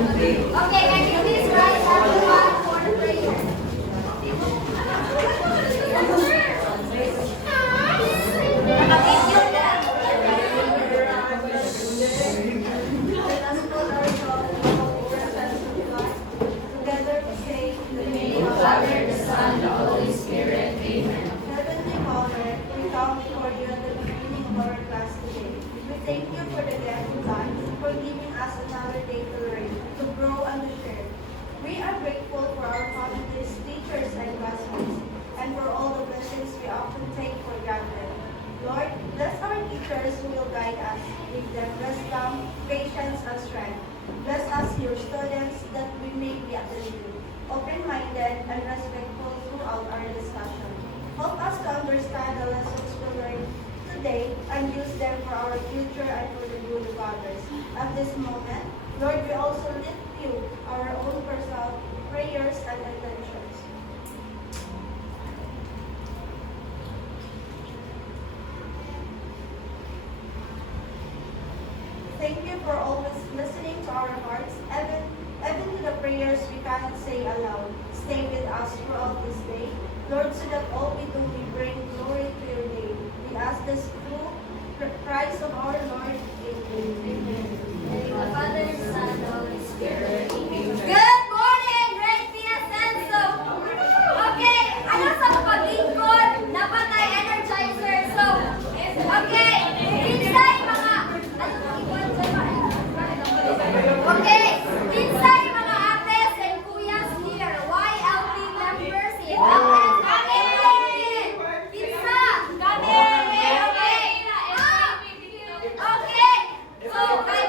Okay, can you please rise everyone for prayer? Thank you. Together we say, in the name The of Father, the Son, the Holy Spirit. Amen. Heavenly Father, we come before you at the beginning of our class today. We thank you for the gift of life, for giving us another day to learn, to grow and to share. We are grateful for our families, teachers, and classmates, and for all the blessings we often take for granted. Lord, bless our teachers who will guide us. Give them wisdom, patience, and strength. Bless us, your students, that we may be attentive, open-minded, and respectful throughout our discussion. Help us to understand the lessons we learned today and use them for our future and for the good of others. At this moment, Lord, we also lift you our own personal prayers and intentions. Thank you for always listening to our hearts, even to the prayers we cannot say aloud. Stay with us throughout this day, Lord, so that all we do we bring glory to your name. We ask this through the Christ of our Lord. Amen. In the Father, Son, and Holy Spirit. Amen. Good morning, Great Piacenzo! Okay, ano sa paglingkod? Dapat ay energizer. So, okay, kinsay mga... Okay, kinsay mga ates and kuyas here? YLP members in Kinsa? Okay. Okay. So, kay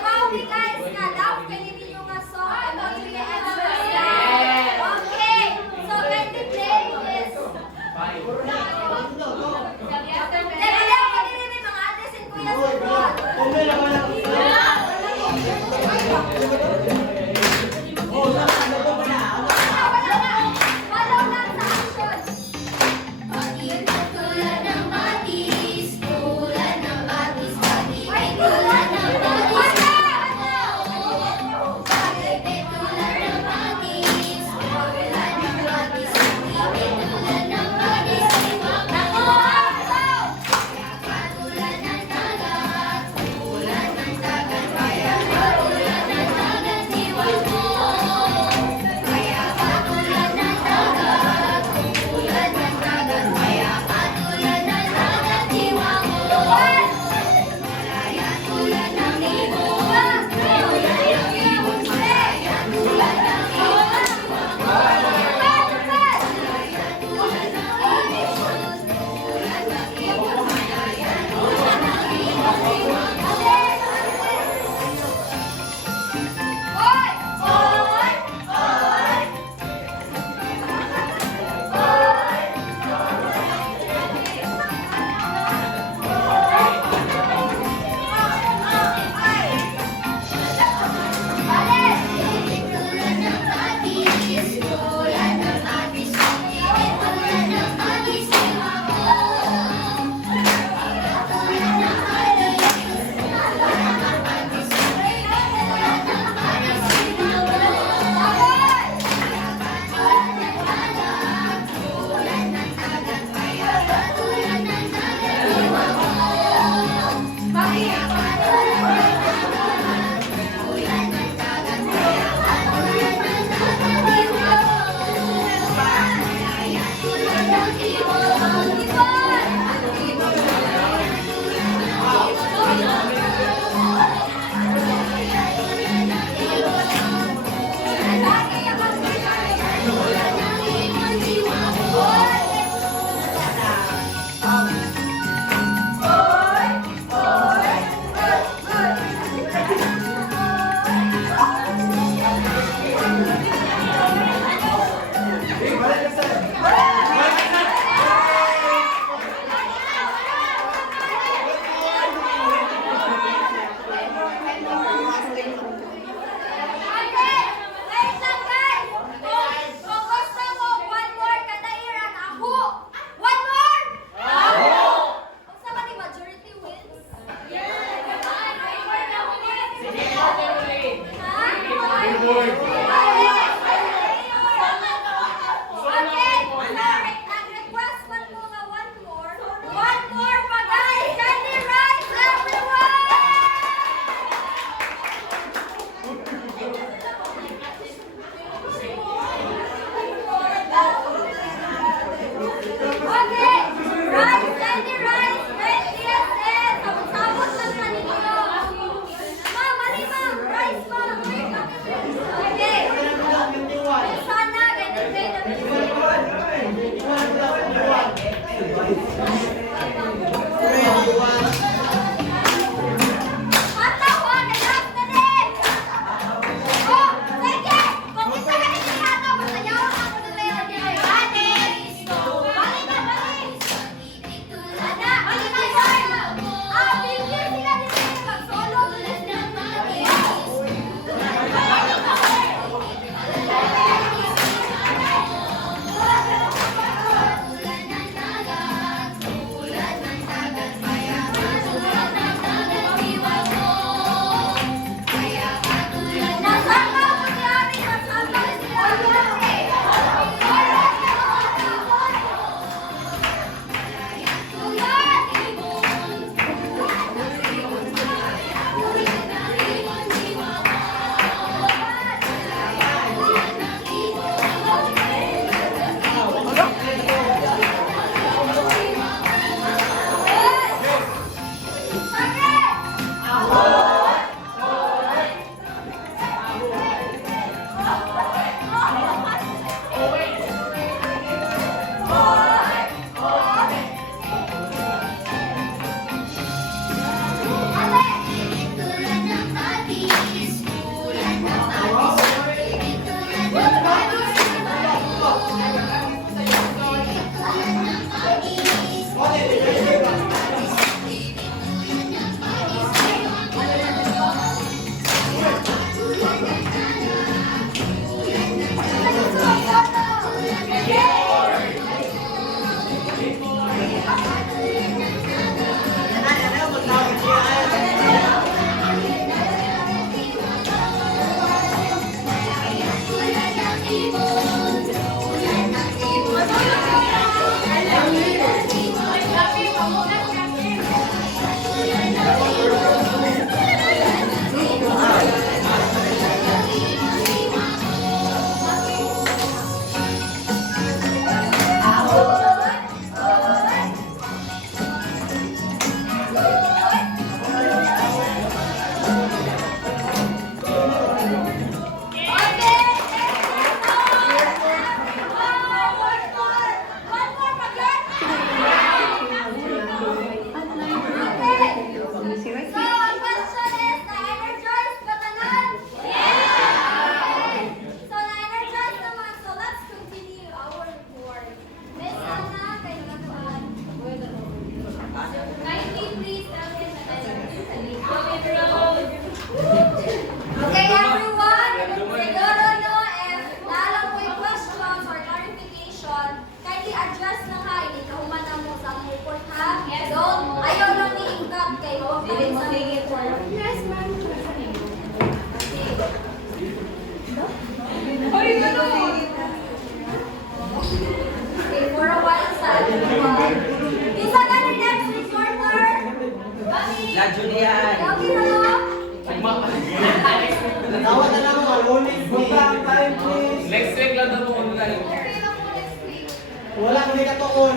Magpang time, please. Next week lang daw po online. Okay lang po next week. Wala kami katuon.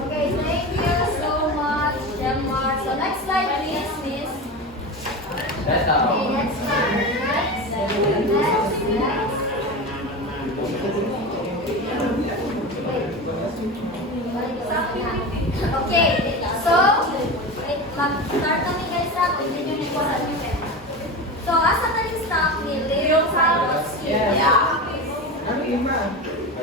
Okay, thank you so much, Gemma. So next slide, please, miss. Beto. Okay, next slide. Next. Okay, so, mag-start kami guys sa continue ni ko. So, asa taning staff ni Leo Carlos? Ano ima?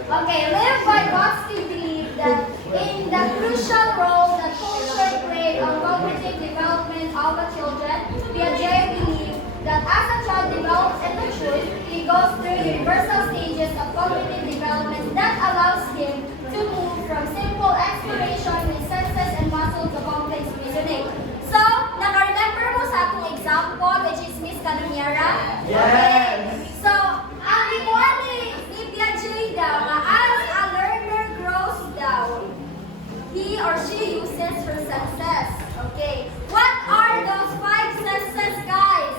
Okay, live by God's believe that in the crucial role that culture play on cognitive development of the children, Piaget believed that as a child develops and matures, he goes through universal stages of cognitive development that allows him to move from simple exploration with senses and muscles to complex reasoning. So, naka-remember mo sa atong example, which is Miss Canuñera? Yes! So, ang ikuan ni Piaget daw, na as a learner grows down, he or she uses her senses. Okay. What are those 5 senses, guys?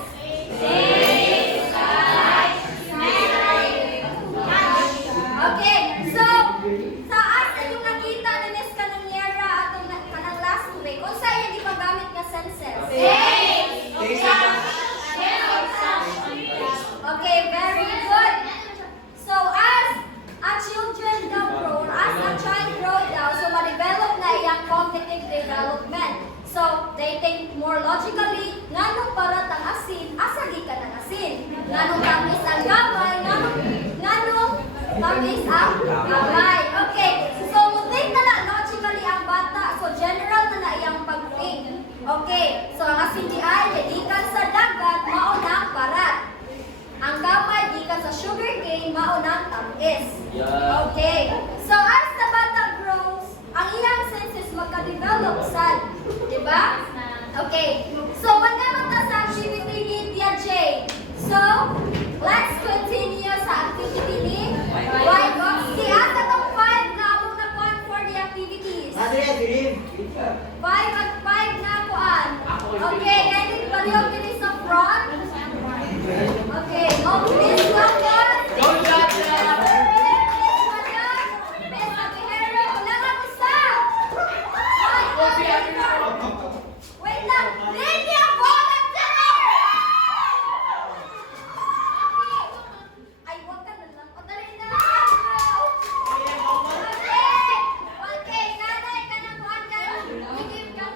Okay. So, sa asa yung nakita ni Miss Canuñera atong kanang last week, kung sa yung gipagamit nga senses? Okay, very good. So as a children daw grow, as a child grow daw, so ma-develop na iyang cognitive development. So they think more logically, nganong para tang asin, asa di ka ng asin. Nganong tamis ang gamay, nganong tamis ang gamay. Okay, so think na logically ang bata. So general na iyang pag-think. Okay, so ang asin di ay, gikan sa dagat, maunang parat. Ang gamay gikan sa sugar cane maunang tamis. Yeah. Okay. So as the bata grows, ang iyang senses magka-develop sad, di ba? Okay. So magkano ta sa activity ni Piaget? So let's continue sa activity ni Vygotsky. At atong 5 na among nakuan for the activities. 5 at 5 na kuan. Okay, kaya pareho kini sa front. Okay, please welcome. Go, Chacha! Wait lang! Need me a volunteer! Ay, huwag ka na lang. O, dali na lang. Okay, nanay ka ng one ka. Give ka.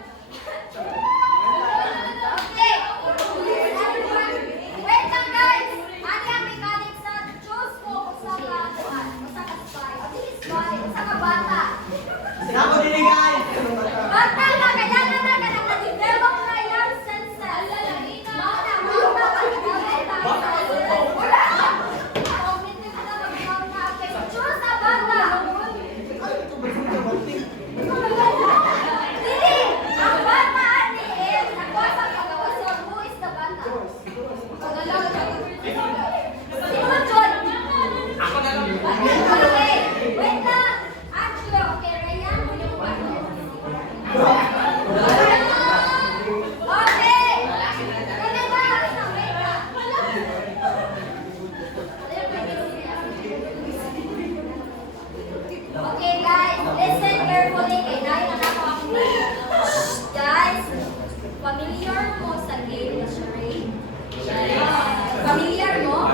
Okay. Wait lang, guys. Ano yung mechanics sa choose mo kung saan ka kuhan? Kung saan ka spy? O, di spy. Kung saan ka bata? Ako diligan! Bata na, kailangan na ka nang na-develop na yung senses. Mauna, pag-develop na. Cognitive na mag-develop na. Okay, choose a bata. Dili, ang bata ni is, nakuha sa pagawa. So, who is the bata? Sino, John? Ako na lang. Okay, wait lang. Actually, okay, Ryan, yung bata. Okay! Wait lang. Okay, guys, listen carefully kay dahil na ako ang guys, familiar mo sa game na charade? Familiar mo?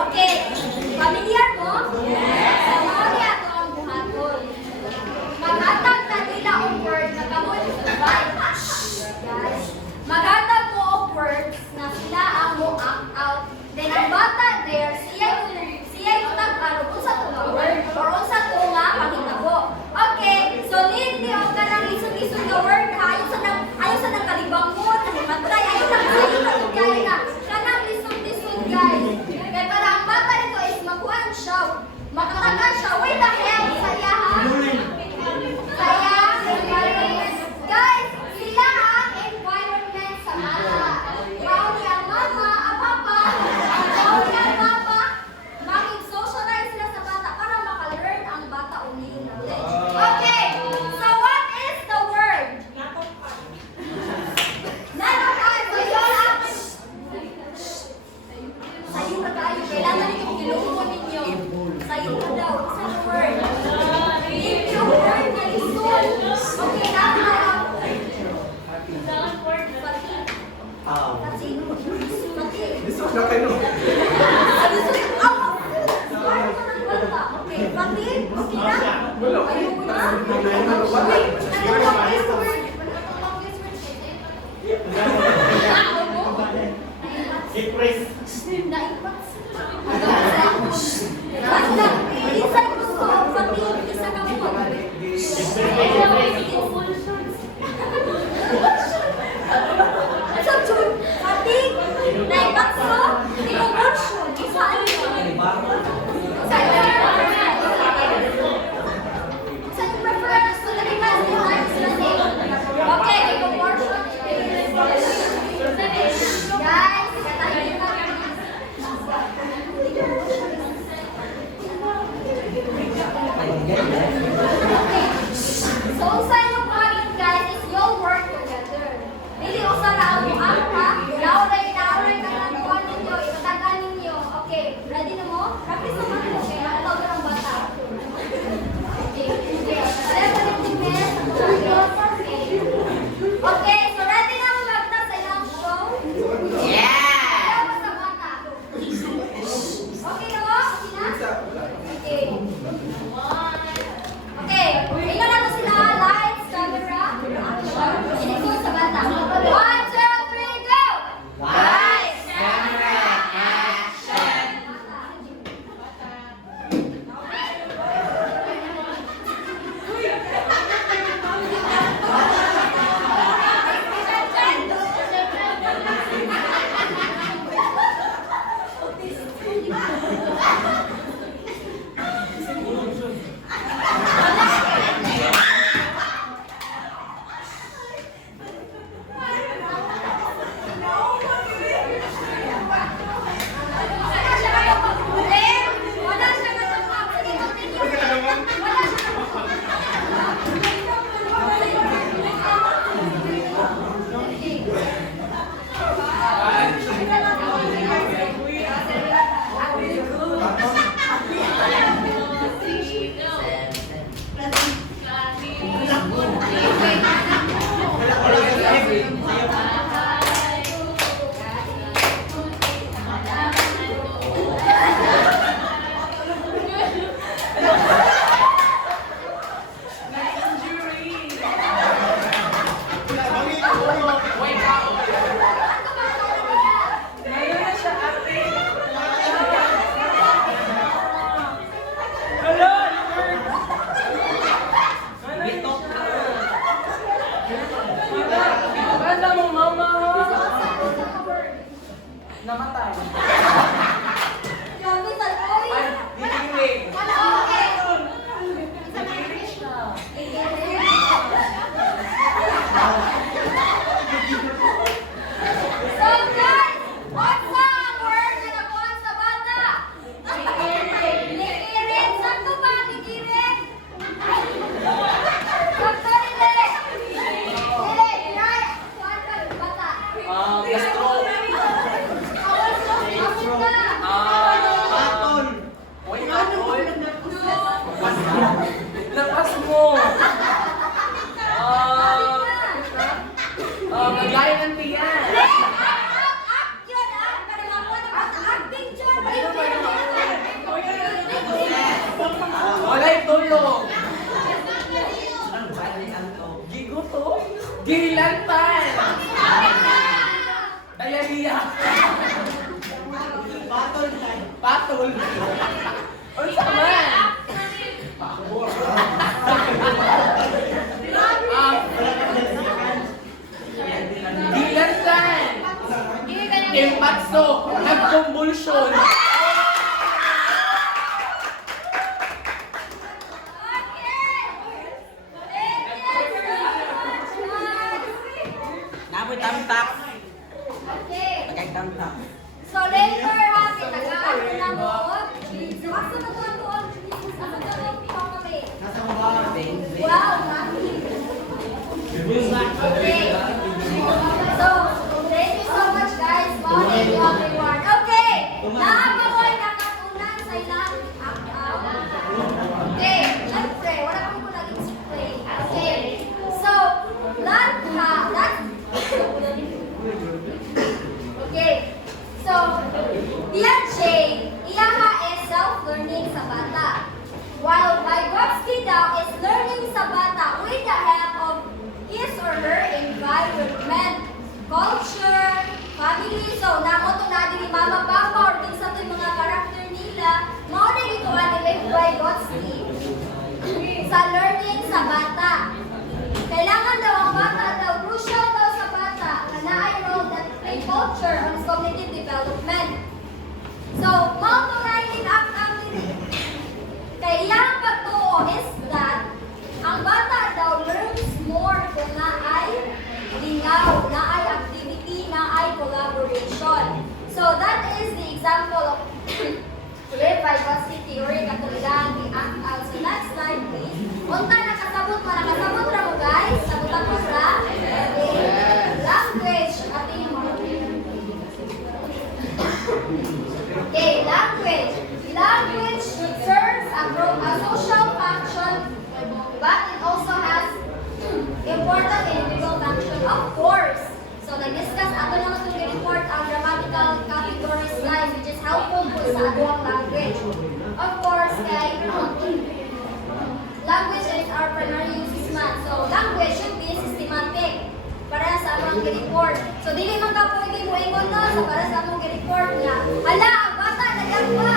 Okay, familiar mo? Sa mga ato ang buhaton. Maghatag na nila ang word na kamoy survive. Guys, maghatag mo ang words na sila ang mo act out. Then ang bata there, siya yung tag-ano kung sa tunga word or kung sa tunga pangitabo. Okay, so need ni ang kanang lisod-lisod na word ha. Ayaw Bigo to. Gilantan. Diarrhea. Batol ka. Patol. Unsa man? Gilantan. Impatso. Nagkumbulsyon. Namoy tamtak. Okay. Pagkagtamtak. So later ha, pinagaan na mo. Asa na to ang tuon? Asa na to ang kami? Nasa mga Wow, mami. Okay. So, thank you so much guys. Wow, thank you everyone. Okay. Nakapoy nakatunan sa ilang act-out. Okay. Siyempre, wala kami ko nag-explain. Okay. So, okay. So, Piaget, iyaha is self-learning sa bata. While Vygotsky daw is learning sa bata with the help of his or her environment, culture, family. So, namo to na din ni Mama Papa or din sa to yung mga karakter nila. Mao na ito ni Vygotsky sa learning sa bata. Kailangan daw ang bata daw, crucial daw sa bata na naay role that play culture on his cognitive development. So, mao to na act ang kay iyang pagtuo is that ang bata daw learns more kung naay lingaw, naay activity, naay collaboration. So, that is the example of Lev Vygotsky theory katuligan ni act out. So, next slide please. Unta nakasabot mo, nakasabot ra mo guys. Sabutan mo sa language. Ating okay, language. Language serves a social function, but it also has important individual function, of course. So, nag-discuss ato naman itong report ang grammatical categories guys, which is helpful po sa aduang language. Of course, kay language is our primary uses man. So, language should be systematic para sa among report. So, dili man ka pwede mo ingon no, sa para sa among report nga. Hala, ang bata nagagwa.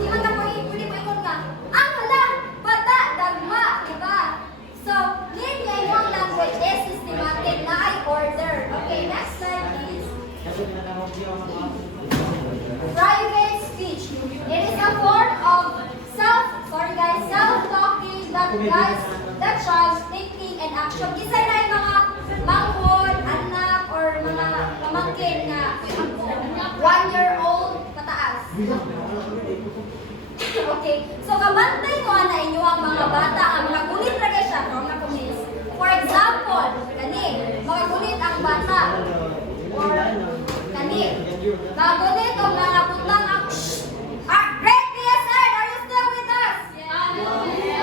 Di man ka pwede mo ingon nga. Ang hala, bata dagma, di ba? So, need nga imong language is systematic na ay order. Okay, next slide please. Private speech. It is a form of self-talking that guides the child's thinking and action. Kisay na yung mga manghod, anak, or mga pamangkin na 1-year-old pataas. Okay, so kabantay mo na inyo ang mga bata, ang mga kulit na siya, mga kumis. For example, kani, mga kulit ang bata. Or kani, mga kulit o mga putlang ang Great PSN, are you still with us?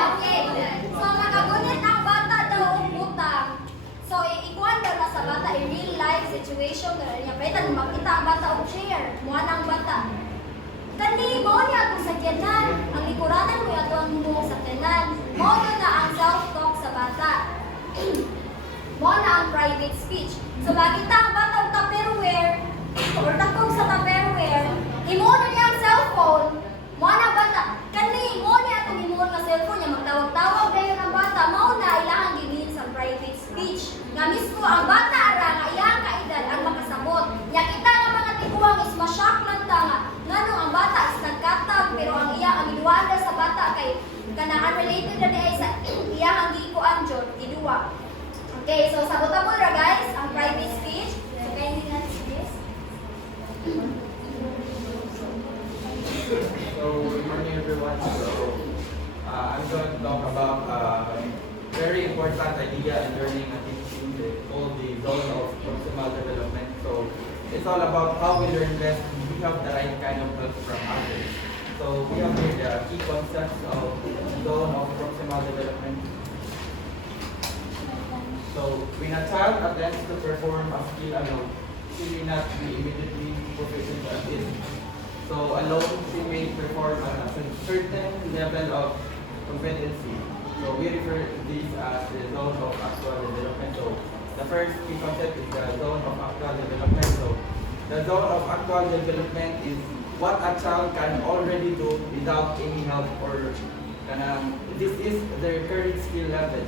Okay. So, nakagunit ang bata daw ang butang. So, ikuan daw na sa bata in real life situation. Kaya pwede makita ang bata o share. Muha ng bata. Kandi, mo niya kung sa kyanan. Ang likuranan mo ito ang mo sa kyanan. Mo na ang self-talk sa bata. Mo na ang private speech. So, makita ang bata ang tupperware or takog sa tupperware. Imo na niya ang cellphone. Mo na bata. Kani, mo niya itong imo na cellphone niya. Magtawag-tawag kayo ng bata. Mo na ilang ginin sa private speech. Nga mismo ang bata ara nga iyang kaedad ang makasabot. Nya kita nga mga tiguang is ma-shock lang ta nga ngano ang bata is nagkatag pero ang iya ang iduanda sa bata kay kana unrelated na diay sa iya ang giikuan jud giduwa. Okay, so sabutan mo ra guys ang private speech. So kay na this. So, good morning everyone. So, I'm going to talk about a very important idea in learning and teaching called the zone of proximal development. So, it's all about how we learn best when we have the right kind of help from others. So, we have here the key concepts of zone of proximal development. So, when a child attempts to perform a skill alone, she may not be immediately proficient at it. So alone, she may perform at a certain level of competency. So we refer to this as the zone of actual development. So the first key concept is the zone of actual development. So the zone of actual development is what a child can already do without any help or this is their current skill level.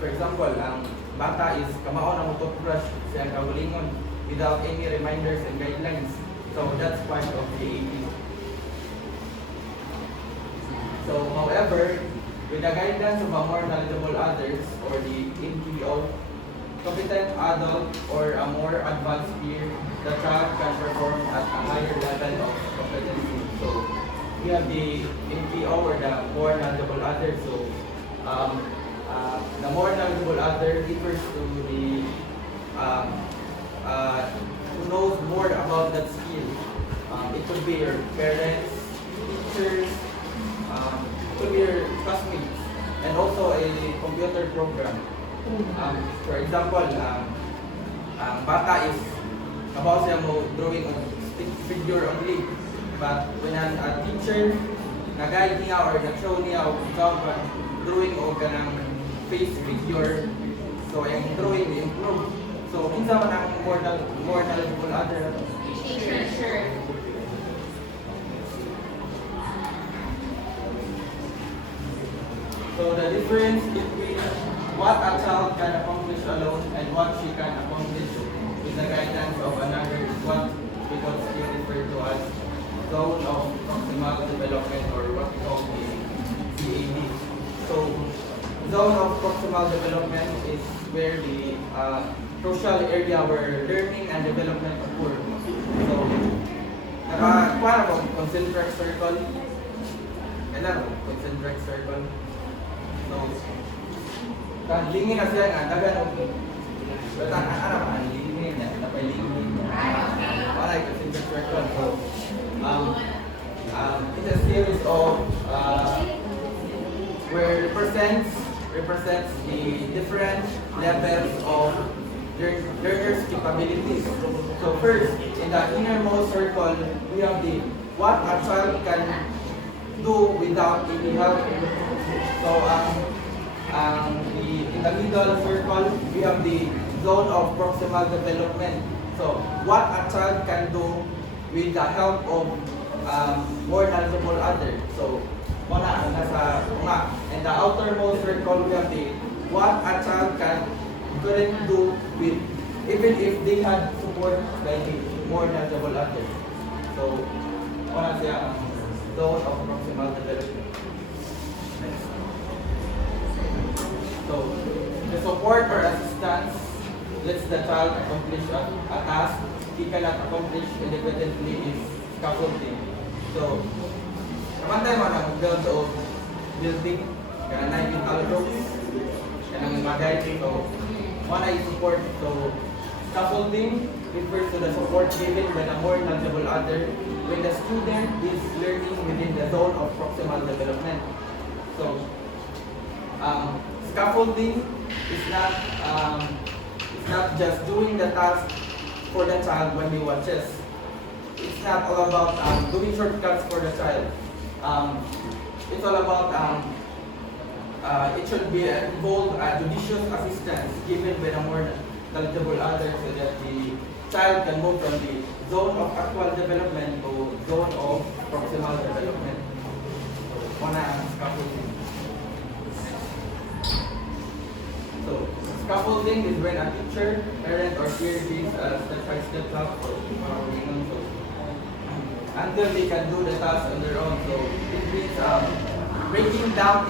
For example, ang bata is kamaon ang toothbrush siya kaulingon without any reminders and guidelines. So that's part of the AD. So however, with the guidance of a more knowledgeable others or the NPO, competent adult or a more advanced peer, the child can perform at a higher level of competency. So we have the NPO or the more knowledgeable other. So the more knowledgeable other refers to the who knows more about that skill. It could be your parents, teachers, it could be your classmates, and also a computer program. For example, ang bata is kabaw siya mo drawing of stick figure only. But when a teacher nag-guide niya or nag-show niya o ikaw drawing o kanang face figure, so yung drawing improve. So kinsa man ang more knowledgeable other? Teacher. So the difference between what a child can accomplish alone and what she can accomplish with the guidance of another is what we refer to as zone of proximal development or what we call the CAD. So zone of proximal development is where the crucial area where learning and development occur. So nakakuha na kung concentric circle. Kailan mo concentric circle? So lingin na siya nga, dagan o but ano ba, lingin niya, napay-lingin niya. Alright, concentric circle. So it's a series of where represents the different levels of learners' capabilities. So first, in the innermost circle, we have the what a child can do without any help. So in the middle circle, we have the zone of proximal development. So what a child can do with the help of more knowledgeable others. So muna ang nasa una. And the outermost circle, we have the what a child couldn't do with even if they had support by the more knowledgeable others. So muna siya ang zone of proximal development. Next. So the support or assistance lets the child accomplish a task he cannot accomplish independently is scaffolding. So kamantay mo na mag-build o building, kaya na yung algorithms, kaya nang magay, so one is support. So scaffolding refers to the support given by the more knowledgeable other when the student is learning within the zone of proximal development. So scaffolding is not just doing the task for the child when he watches. It's not all about doing shortcuts for the child. It's all about it should be involved judicious assistance given by the more knowledgeable others so that the child can move from the zone of actual development to zone of proximal development. So, una ang scaffolding. So, scaffolding is when a teacher, parent, or peer gives a step-by-step task until they can do the task on their own. So it means breaking down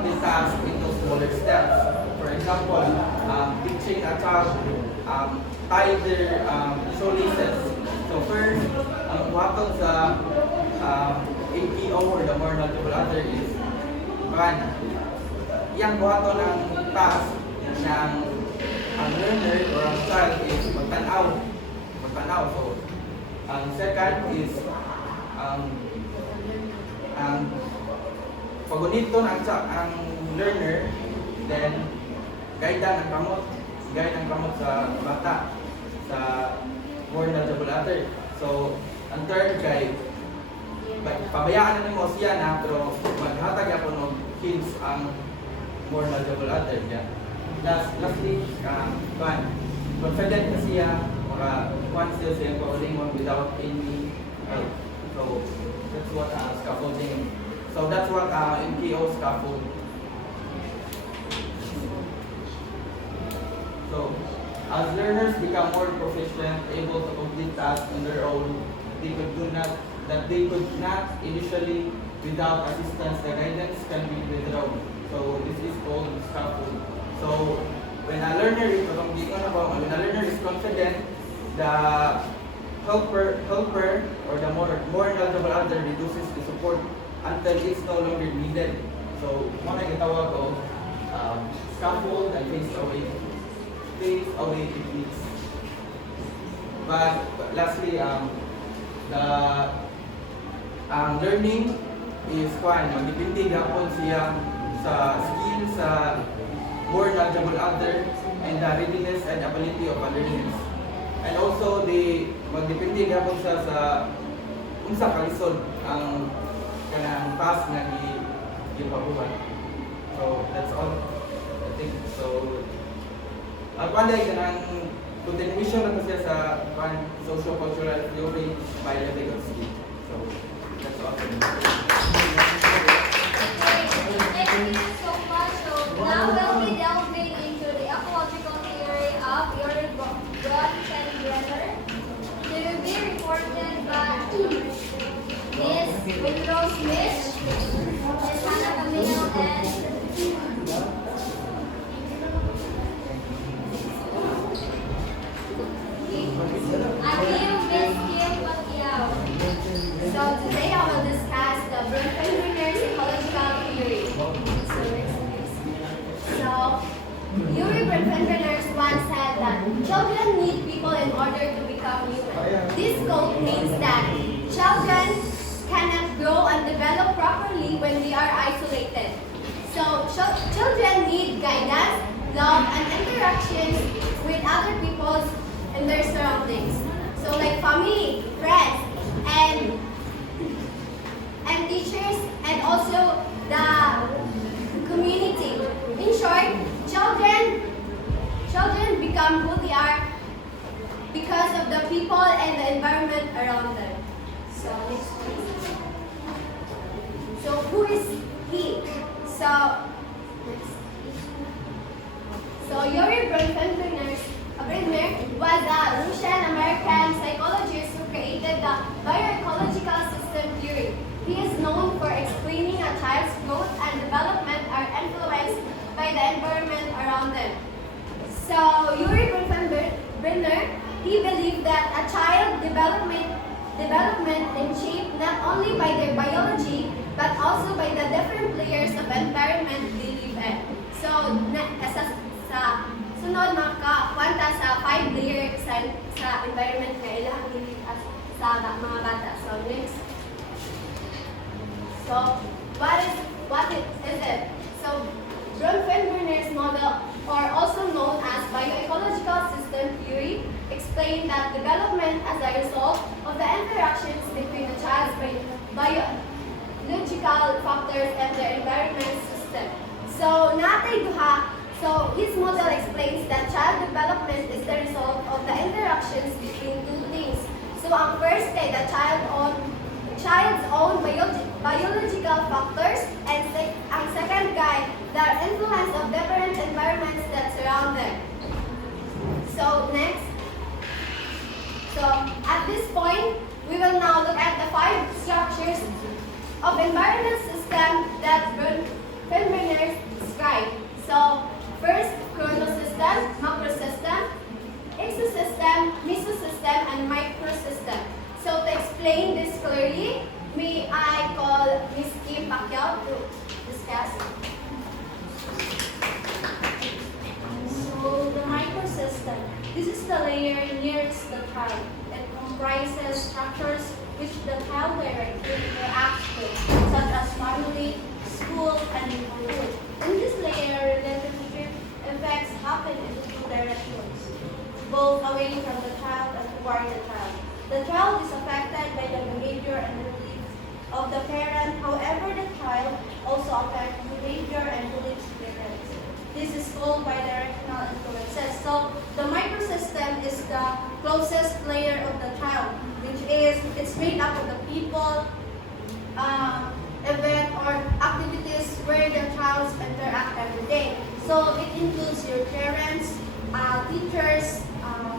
the task into smaller steps. For example, teaching a child tie their shoelaces. So first, ang buhaton sa APO or the more knowledgeable other is yang buhaton ng task ng ang learner or ang child is magtanaw. So ang second is pagunito ang learner, then guide ang kamot sa bata sa more knowledgeable other. So ang third guide, pabayaan na mo siya na pero maghatag ako ng kids ang more knowledgeable other niya. Lastly, confident na siya, kuhan siya paulingon without any help. So, that's what scaffolding. So, that's what MKO scaffold. So, as learners become more proficient, able to complete tasks on their own, they could not initially without assistance, the guidance can be withdrawn. So this is called scaffold. So when a learner is confident, the helper or the more knowledgeable other reduces the support until it's no longer needed. So mga gitawag ko scaffold and face away techniques. But lastly, the learning is magdepende gapon siya sa skill sa more knowledgeable other and the readiness and ability of learners. And also magdepende gapon siya sa unsa kalisod ang kanang task nga gipabuhat. So that's all I think. So panday kanang continuation na siya sa socio-cultural theory by Vygotsky. So that's all. Thank you so much. So now we'll be delving into the ecological theory of Yuri Bronfenbrenner to be reported by Miss Winrose Smith, Miss Hannah Camille, and Miss Kim Pacquiao. So today I will discuss the Bronfenbrenner's ecological theory. So Yuri Bronfenbrenner once said that children need people in order to become human. This quote means that children cannot grow and develop properly when they are isolated. So children need guidance, love, and interactions with other people in their surroundings. So like family, friends, and teachers, and also the community. In short, children become who they are because of the people and the environment around them. So next please. So who is he? So Yuri Bronfenbrenner was a Russian-American psychologist who created the bioecological system theory. He is known for explaining a child's growth and development are influenced by the environment around them. So Yuri Bronfenbrenner, he believed that a child development is shaped not only by their biology but also by the different layers of environment they live in. So sa sunod makakwanta sa 5 layers sa environment na ilang live sa mga bata. So next. So what is it? So Bronfenbrenner's model, or also known as bioecological system theory, explained that development as a result of the interactions between a child's biological factors and their environment system. So So his model explains that child development is the result of the interactions between two things. So ang first kay the child's own biological factors, and ang second kay the influence of different environments that surround them. So next. So at this point, we will now look at the 5 structures of environment system that Bronfenbrenner described. So first, chronosystem, macrosystem, exosystem, mesosystem, and microsystem. So to explain this clearly, may I call Ms. Kim Pacquiao to discuss. So the microsystem, this is the layer nearest the child. It comprises structures which the child directly interacts with, such as family, school, and neighborhood. In this layer, relationship effects happen in 2 directions, both away from the child and toward the child. The child is affected by the behavior and beliefs of the parent. However, the child also affects behavior and beliefs parents. This is called bidirectional influences. So the microsystem is the closest layer of the child, which is it's made up of the people, event or activities where the child interact every day. So it includes your parents, teachers,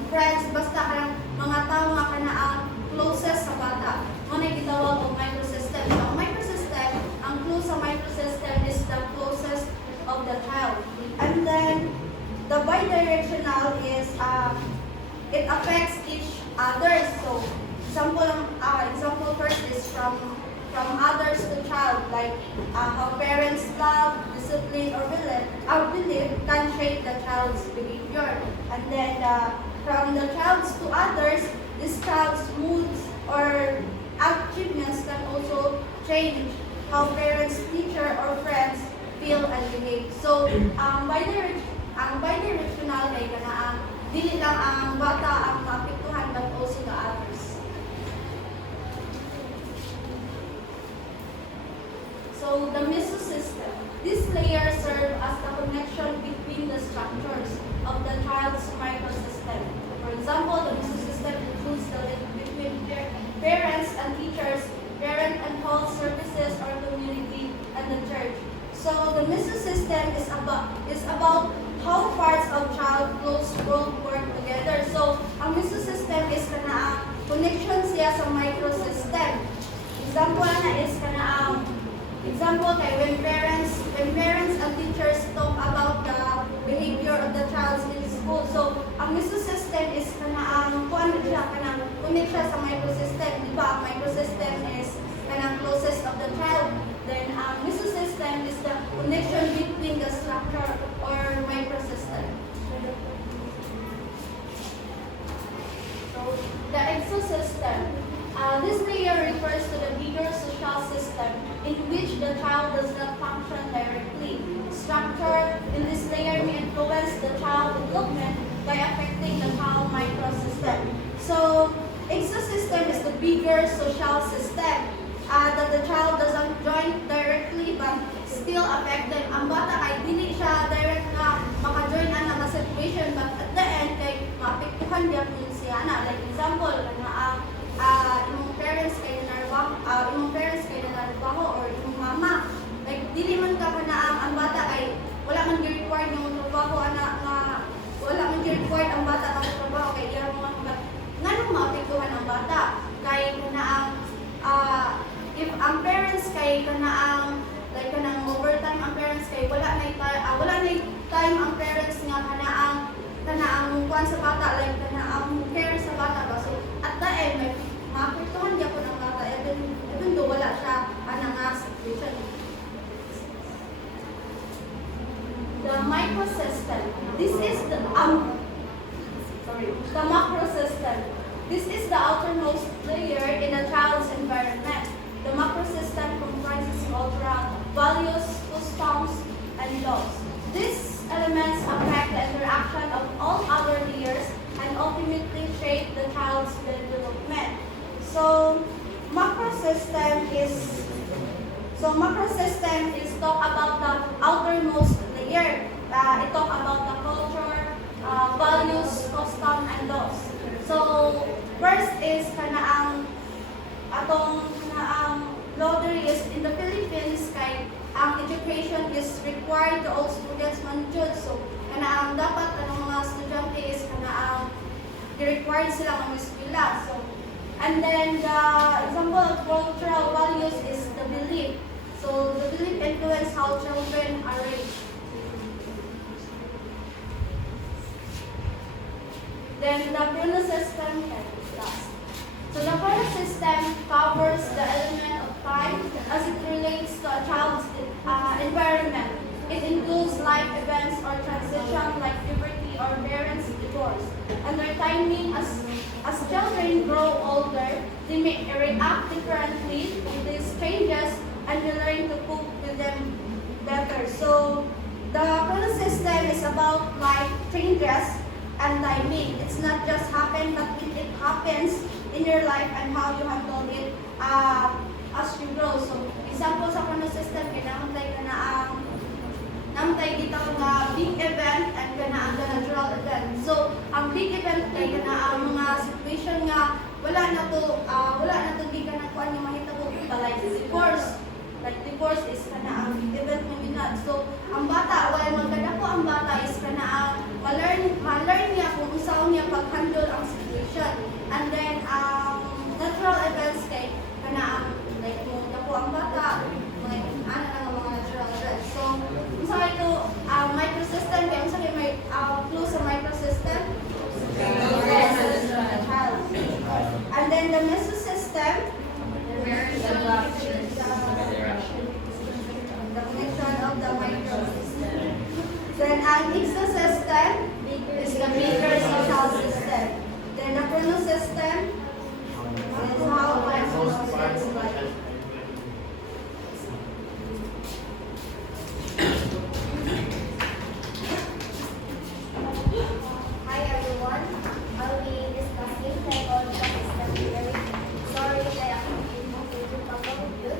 friends, basta kanang mga tao nga kanaang closest sa bata. Muna gitawag og microsystem. So ang microsystem, ang clue sa microsystem is the closest of the child. And then the bidirectional is it affects each other. So example first is from others to child, like how parents love, discipline, or belief can shape the child's behavior. And then from the child's to others, this child's moods or achievements can also change how parents, teacher, or friends feel and behave. So bidirectional kay kana dili lang ang bata ang maapektuhan but also the others. So the mesosystem. This layer serves as the connection between the structures of the child's microsystem. For example, the mesosystem includes the link between parents and teachers, parent and health services or community, and the church. So the mesosystem is about how parts of child close world work together. So ang mesosystem is kana connection siya sa microsystem. Example na is kana example kay when parents and teachers talk about the behavior of the child in school. So ang mesosystem is kanang connect siya sa microsystem. Di ba? Microsystem is kanang closest of the child. Then ang mesosystem is the connection between the structure or microsystem. So the exosystem. This layer refers to the bigger social system in which the child does not function directly. Structure in this layer may influence the child development by affecting the child microsystem. So, exosystem is the bigger social system that the child doesn't join directly but still affect them. Ang bata ay dili siya direct na maka-join ang mga situation but at the end kay maapektuhan niya kung siya na. Like example, imong parents kay narbaho or imong mama, like dili man ka ang bata ay wala man gi-required ng trabaho wala man gi-required ang bata ang trabaho kay iya mo nganong maapektuhan ang bata kay if ang parents kay kanang overtime ang parents kay wala na time ang parents nga kanang kuan sa bata like kanang care sa bata ba. So at the end may maapektuhan niya po ng bata even though wala siya nga situation. The microsystem. This is the macrosystem. This is the outermost layer in a child's environment. The macrosystem comprises cultural values, customs, and laws. These elements affect the interaction of all other layers and ultimately shape the child's development. So macrosystem is talk about the outermost layer. It talk about the culture, values, custom, and laws. So first is atong lottery is in the Philippines kay ang education is required to all students man jud. So dapat mga estudyante is required sila mag-eskwela. So and then the example of cultural values is the belief. So the belief influence how children are raised. Then the chronosystem last. So the chronosystem covers the element of time as it relates to a child's environment. It includes life events or transition like puberty or parents' divorce. And their timing as children grow older, they may react differently to these changes and we learn to cope with them better. So the chronosystem is about life changes and timing. It's not just happen, but it happens in your life and how you handle it as you grow. So, example sa kano system, kinamantay ka na ang namantay kita ko nga big event and kana ang natural event. So, ang big event kay kana ang mga situation nga wala na to di ka na kuan yung mahitabo like divorce is kana ang big event mo ginad. So, ang bata while magkadako ang bata is kana ang ma-learn niya kung usaw niya pag-handle ang situation. And then natural events kay kana ang like kung dako ang bata mga ano na mga natural events. So, unsa ito microsystem kay unsa kay may clue sa microsystem? And then the mesosystem, the connection of the microsystem. Then ang exosystem is the bigger social system. Then the chronosystem is how microsystems like. Hi everyone, I'll be discussing psychological system theory. Sorry that I'm able to talk with you.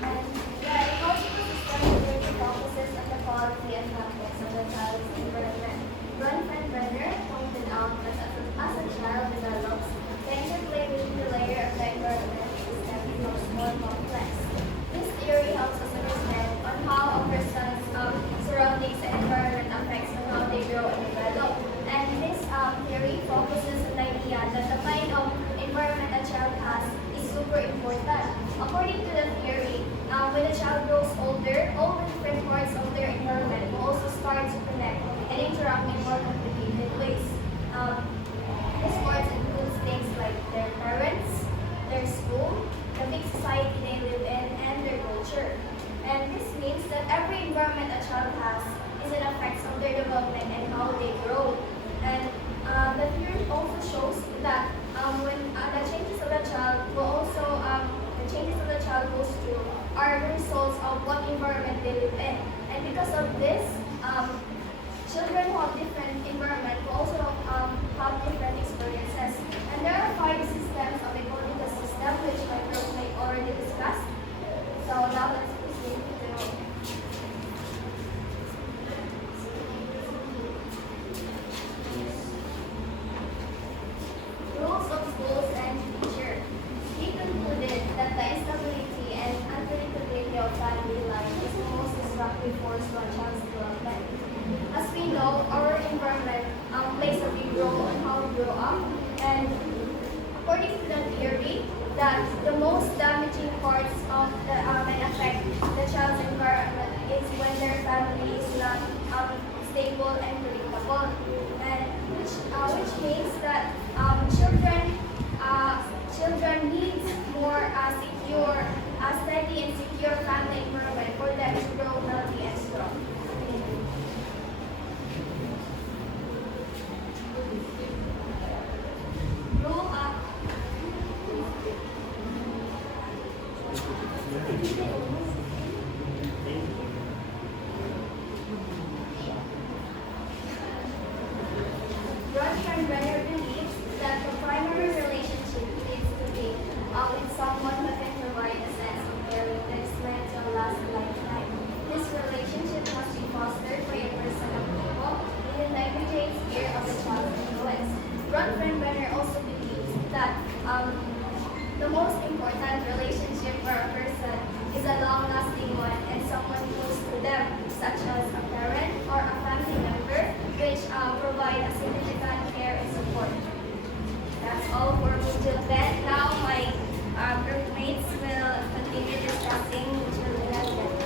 And the ecological system theory focuses on the quality and context of the child's environment. Bronfman Brenner pointed out that as a child develops, the interplay between the layer of the environment system becomes more complex. This theory helps us understand on how a person's surroundings and environment affects on how they grow and develop. And this theory focuses on the idea that the kind of environment a child has is super important. According to the theory, when a child grows older, all the different parts of their environment will also start to connect and interact in more complicated ways. These parts includes things like their parents, their school, the big society they live in, and their culture. And this means that every environment a child has is an effect of their development and how they grow. And the theory also shows that when the changes of the child will also the changes of the child goes through are the results of what environment they live in. And because of this, children who have different environment will also have different experiences. And there are 5 systems of ecological system which my classmate already discussed. So now let's proceed to rules of schools and teacher. He concluded that the instability and unpredictability of family life is the most destructive force to a child's development. As we know, our environment plays a big role in how we grow up, and according to the theory, that the most damaging parts of the and affect the child's environment is when their family is not stable and predictable, and which means that children need more secure, steady and secure family environment for them to grow healthy and strong. Rule Bronfman Brenner believes that the primary relationship needs to be with someone who can provide a sense of caring that is meant to last a lifetime. This relationship must be fostered by a person of people in the everyday sphere of the child's influence. Bronfman Brenner also believes that the most important relationship for a person is a long-lasting one and someone close to them, such as a parent or a family member, which provide a significant care and support. That's all for Module 10. Now my groupmates will continue discussing Module 11.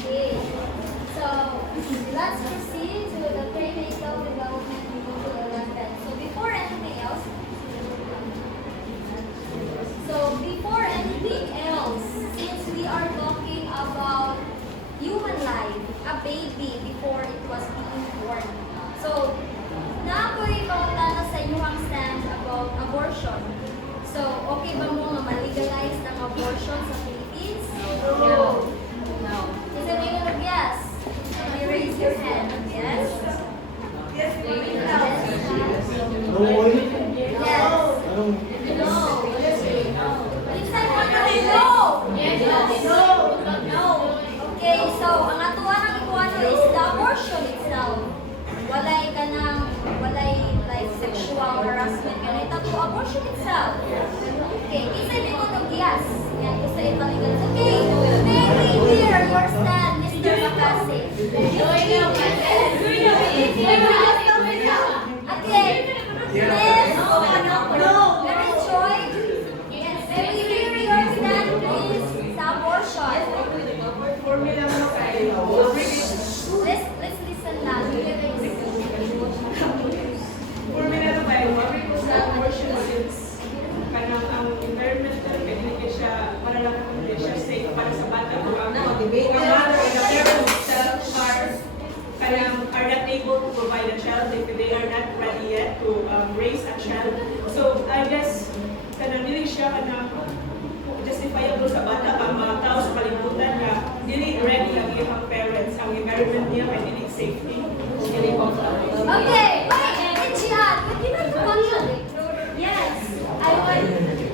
Okay, so let's proceed to the perinatal development in Module 11. So before anything else, a baby before it was being born. So, naapoy pautana sa inyong stand about abortion. So, okay ba mo nga ma-legalize ng abortion sa Philippines? No. No. Is it even a yes? Can you raise your hand? Yes? Yes, Yes. No way. Yes. Anong No. It's like one of no. No. No. Okay, so ang atuwa ng ikuano is the abortion itself. Walay like sexual harassment kanay to abortion itself. Okay, isa din ko ng yes. Yan, isa ipaligal. Okay, may we hear your stand, Mr. Makasi. Okay. Yes. No. There is joy. Yes. May we hear your stand, please, sa abortion. Let's listen now. Formula ba yung sa abortion since kanang ang environment kaya hindi siya para lang hindi siya safe para sa bata kung ang mother and the parent themselves are not able to provide a child if they are not ready yet to raise a child. So I guess kanang dili siya kanang justifiable sa bata ang mga tao sa kalibutan na dili ready ang iyang parents ang environment niya kaya dili safety. Dili po. Okay, wait, Jihad, but you don't contradict. Yes, I would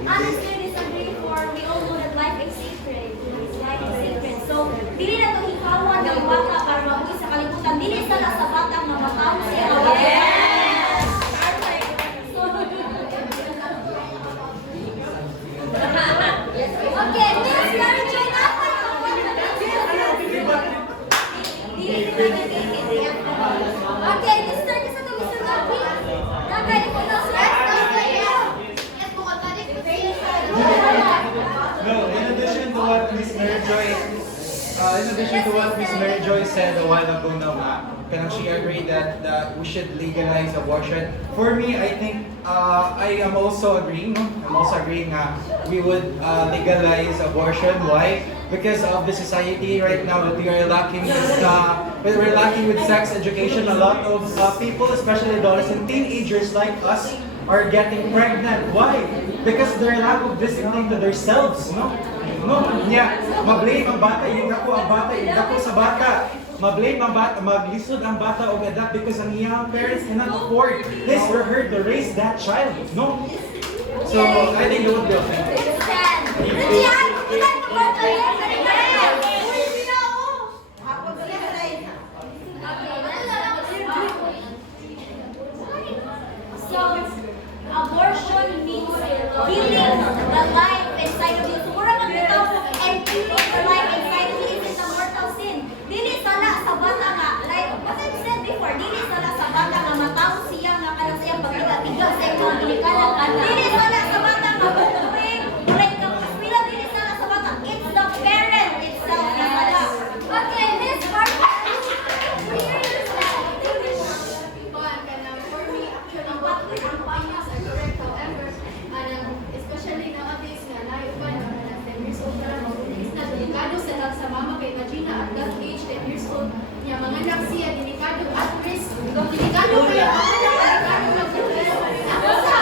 honestly disagree for we all know that life is sacred. Life is sacred. So, dili na ito ikawan ng bata para mabuhi sa kalibutan. Dili sala sa bata na matawag siya. Yes! Okay, Miss Mary Joy, dapat okay, Mr. Kasi ito, Mr. Gabi. Nakay ko na siya. No, in addition to what Miss Mary Joy said a while ago now, she agreed that we should legalize abortion. For me, I think I am also agreeing. I'm also agreeing we would legalize abortion. Why? Because of the society right now that we are lacking we're lacking with sex education. A lot of people, especially adolescent teenagers like us, are getting pregnant. Why? Because their lack of discipline to themselves, no? No, yeah. Ma-blame ang bata, yung dako ang bata, yung dako sa bata. Ma-blame ang bata, maglisod ang bata o gadak because ang iyang parents cannot afford his or her to raise that child, no? So, I think it would be okay. Jihad, ilan na ba tayo? So, abortion means killing the life inside of you. So, mura man ito, and killing the life inside of you isn't a mortal sin. Dili sala sa bata nga, like what I've said before, dili sala sa bata nga matawag siya nga kanang siyang pagkatigaw sa imong ginikanan. Dili sala sa bata nga bukuin, like the hospital, dili sala sa bata. It's the parent itself na sala. Okay, Miss Martha. Especially nowadays nga naiuban na 10 years old na is na delikado sa lang sa mama kay imagine at that age 10 years old niya mga anak siya delikado at risk delikado kaya delikado ako sa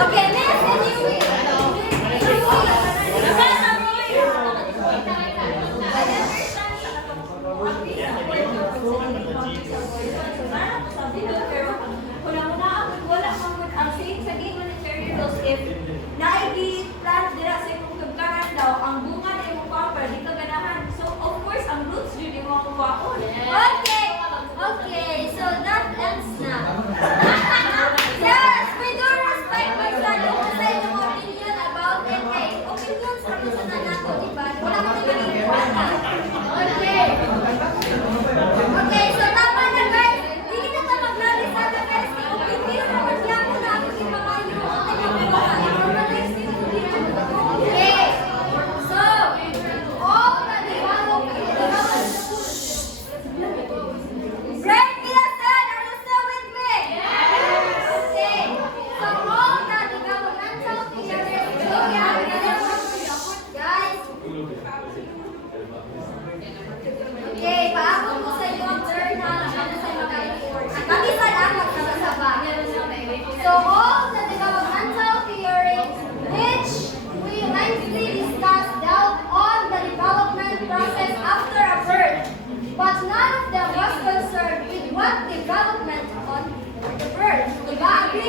Okay, Miss, and you if naigi-plant dira sa imong tugkaran daw, ang bunga na imong pamper, di ka ganahan. So, of course, ang roots yun imong kuwaon. Okay! Okay, so that ends na. Yes!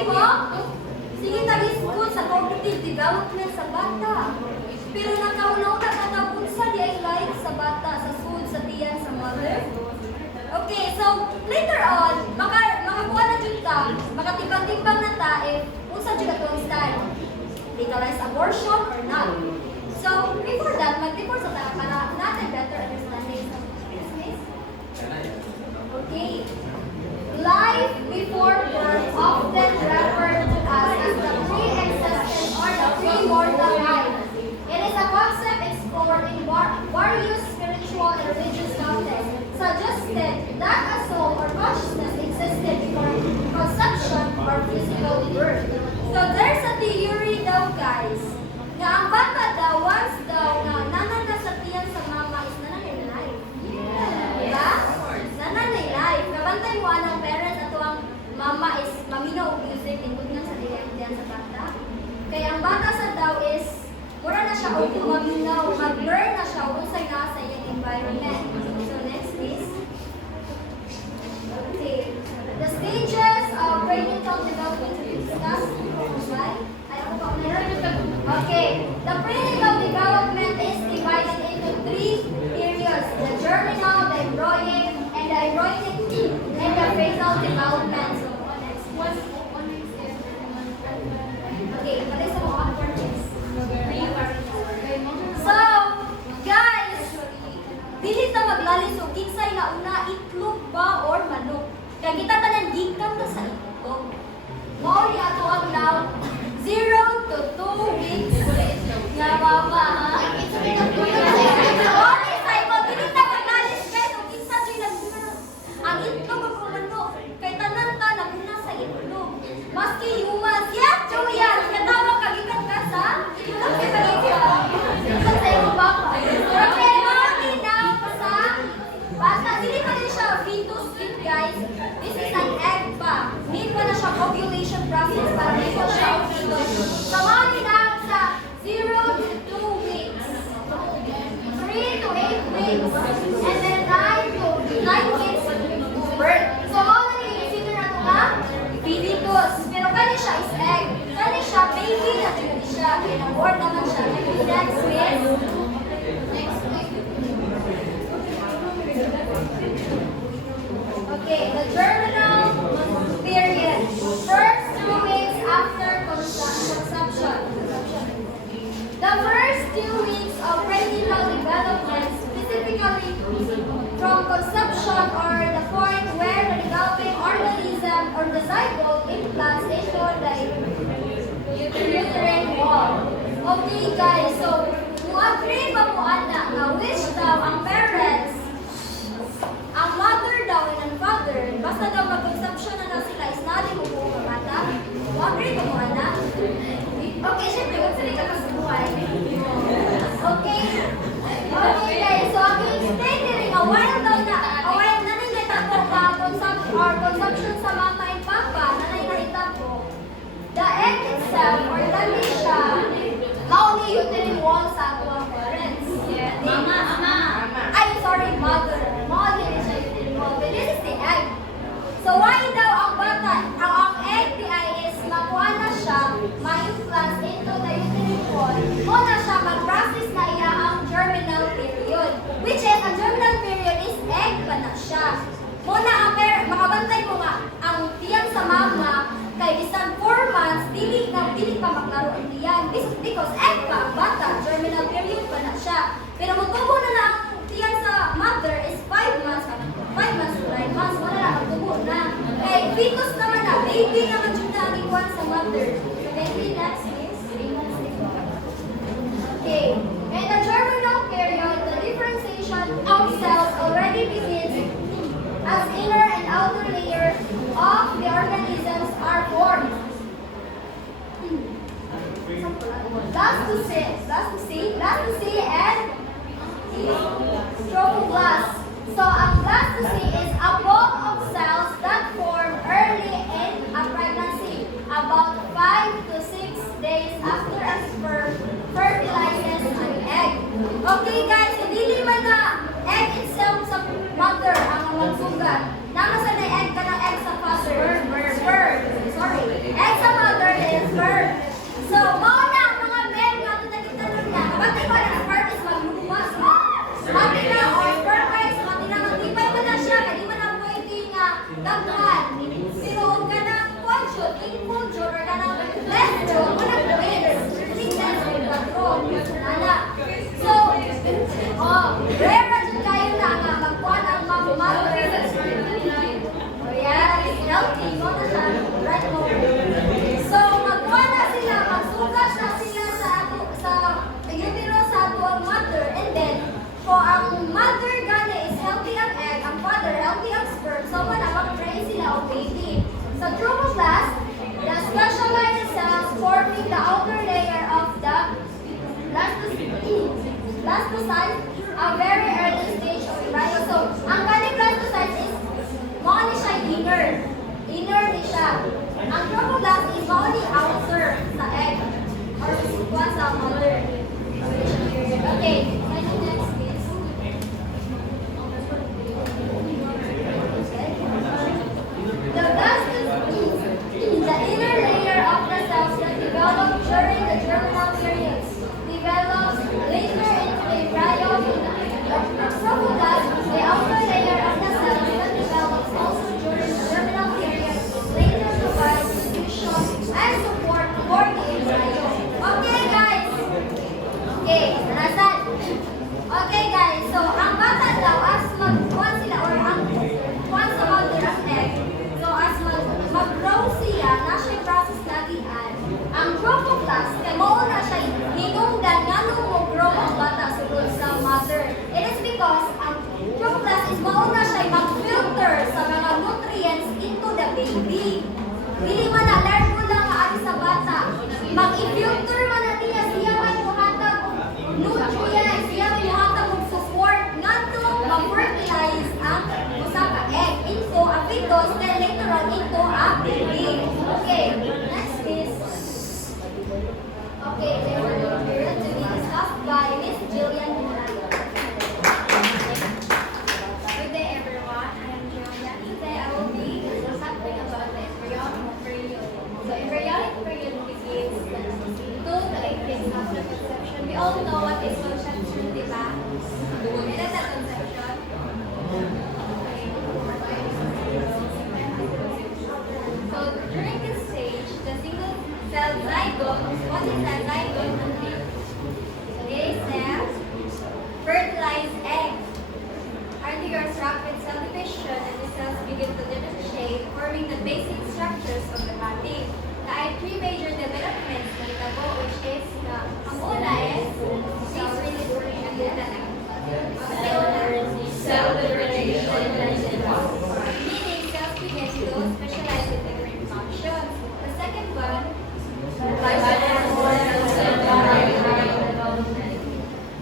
Okay mo? Sige, tag-school sa cognitive development sa bata. Pero nakauna-una katapunsa di ay life sa bata, sa food, sa tiyan, sa mother. Okay, so later on, makakuha na dyan ka, makatimbang-timbang na ta if unsa dyan ka to stand. Legalize abortion or not. So, before that, mag-report sa ta para natin better understanding sa business. Okay. Life before birth often referred to as the pre-existent or the pre-mortal life. It is a concept explored in various spiritual and religious contexts, suggested that a soul or consciousness existed before conception or physical birth. So there's a theory daw, guys, na ang bata daw, once daw na nanana sa tiyan sa mama is nananay life. Diba? Nananay life. Kabantay mo anong parents ato ang mama is maminaw og music nindot nga sa tiyan sa bata. Kaya ang bata sa daw is mura na siya og maminaw, mag-learn na siya kung sa'y nasa iyang environment. So next please. Okay. The stages of prenatal development to be discussed. Right? Okay. The prenatal development is divided into 3 periods: the germinal, the embryonic, and the embryonic and the fetal development. So next one. Okay, what is the one for this? So, guys, dili ta maglalis og kinsay nga una, itlog ba or manok. Kaya kita tanan gikan na sa itlog. Mao ni ato ang daw 0 to 2 weeks. Nga baba ha. Okay, sa imo dili ta maglalis guys og kinsa jud naguna. Ang itlog ug manok kay tanan ta naguna sa itlog. Maski humans, yeah, Joyan, katawa ka gikan ka sa itlog kay bagay sa imo baka. Okay, mami now sa basta dili pa din siya fetus kit guys. This is an egg pa. Need pa na siya ovulation process para may ko siya og fetus. So mami now sa 0 to 2 weeks. 3 to 8 weeks. And then 9 to 9 weeks birth. So all na ni-consider na ito nga fetus. Pero kani siya is egg. Kani siya baby na dito siya. Kaya na-born naman siya. Next week. Okay, the germinal period. First 2 weeks after conception. The first 2 weeks of prenatal development, specifically from conception or the point where the developing organism or the zygote implants into the uterine wall. Okay guys, so agree ba mo ana nga which daw ang parents, ang mother daw and ang father, basta daw mag-conception na sila is nali mo po mga bata? Agree ba mo ana? Okay, syempre, huwag sila ka sa buhay. Okay? Okay guys, so ang explain rin, a while na nilita ko ka consumption sa mama and papa, nanay na po, the egg itself, or dali siya, how ni uterine wall sa ato ang parents. Mother. Mao din siya uterine wall. But this is the egg. So why daw ang bata, ang egg di ay is makuha na siya, ma-implant into the uterine wall, mo na siya mag-process na iya ang germinal period. Which is, ang germinal period is egg pa na siya. Mo na ang makabantay ko nga, ang tiyan sa mama, kay bisan 4 months, dili pa maklaro ang tiyan. Because egg pa, ang bata, germinal period pa na siya. Pero magtubo na ang tiyan sa mother is 5 months to 9 months, wala na, magtubo na. Kay fetus naman na, baby naman dyan na ang iwan sa mother. Baby, next is 3 months ago. Okay, in the germinal period, the differentiation of cells already begins as inner and outer layer of the organisms are formed. Last to see, and trophoblast. So, ang blastocyst is a ball of cells that form early in a pregnancy, about 5 to 6 days after a sperm fertilizes an egg. Okay guys, so dili man na egg itself sa mother ang magsugat. Nasa na egg ka ng egg sa father. Sperm. Sorry. Egg siya. Ang trophoblast is only outer sa egg or once sa mother. Okay, next is the blast is the inner layer of the cells that develop during the germinal periods. Develops later into the embryo. The trophoblast, the outer layer of the cells that develops also during the germinal period, later provides nutrition and support for the embryo. Okay, guys. Okay, narasan. Okay, guys. So, ang bata daw, as mag-kuhan sila or ang kuhan sa mother of egg, so as mag-grow siya, na siya yung process na agian, ang trophoblast, kay mauna siya hinungdan nga nung mag-grow ang bata sugod sa mother. It is because ang trophoblast is mauna siya mag-filter sa mga nutrients into the baby. Dili man na learn mo lang ang sa bata. Mag-i-filter man na siya may muhatag og nutrients, siya may muhatag og support ngadto ma-fertilize ang usa ka egg into a fetus, then later on into a baby. Okay, next is okay, they were here to be discussed by Miss Jillian Morayo. Good day, everyone. I am Julia. Today I will be discussing about the embryonic period. So, embryonic period begins 2 to 8 days after conception. We all know what is conception, di ba? Ilan na conception? So, during this stage, the single cell zygote, what is a zygote? They cell fertilized egg. Undergoes rapid cell division and the cells begin to differentiate, forming the basic structures of the body. There are 3 major developments na itabo, which is ang una is cell release and Cell differentiation. meaning cells begin to specialize in different functions. The second one,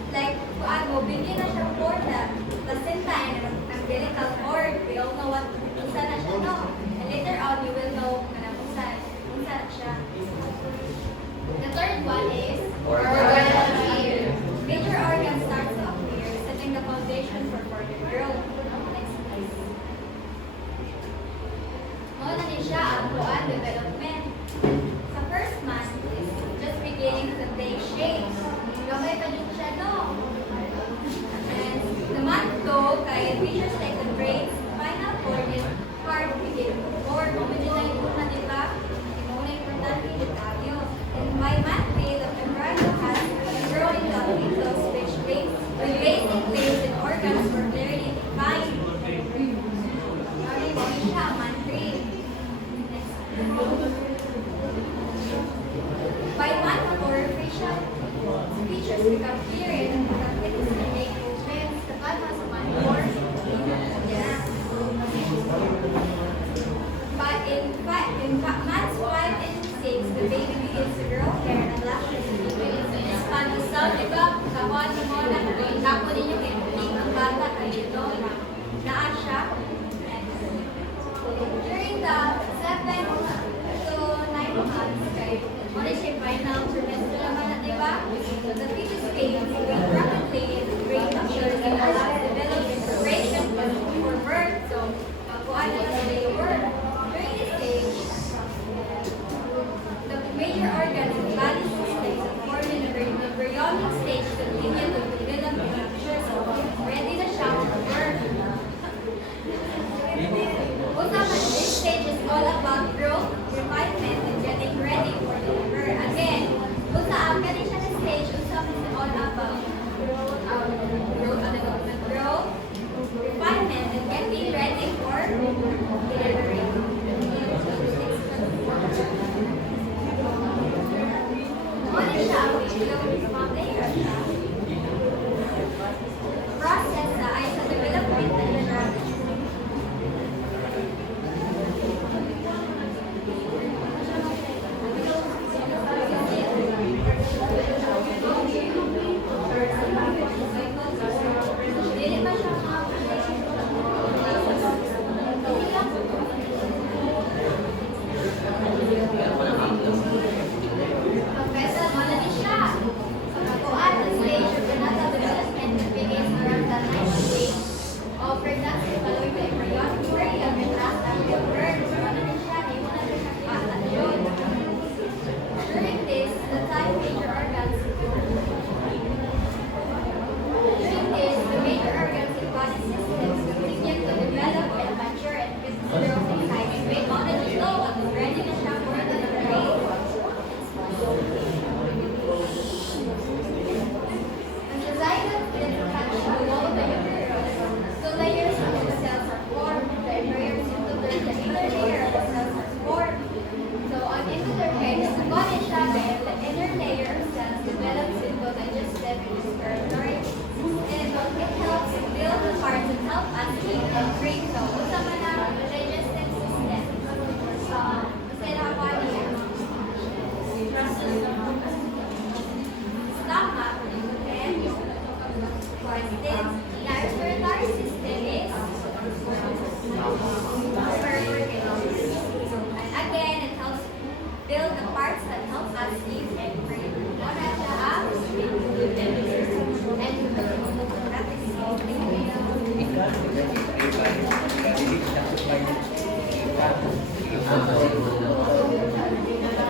like kung mo, bigyan na siya for the placenta and umbilical cord. We all know what unsa na siya, no? And later on, you will know unsa na siya. The third one is organ appear. Major organs start to appear, setting the foundation for further growth. Next please. Muna din siya ang buwan development. Sa first month is just beginning to take shape. Gamay pa din siya, no? And the month 2, kaya features like the brain, spinal cord, and heart begin to form. Medyo na yung una, di ba? Yung una importante yung tayo. And by month 3, the embryo has a growing fetus which with basic veins and organs were clearly defined. Sorry, hindi siya, month 3. Next. By month 4, facial features become clear and the fetus can make movements. The blood has month 4. Yeah. But in months 5 and 6, the baby begins to grow hair and lashes. So, di ba, kawan mo na, kapo ninyo kinuling ang bata kayo doon. Naan siya. During the 7 to 9 months, kayo, muna siya final trimester naman na, di ba? So, the fetus phase will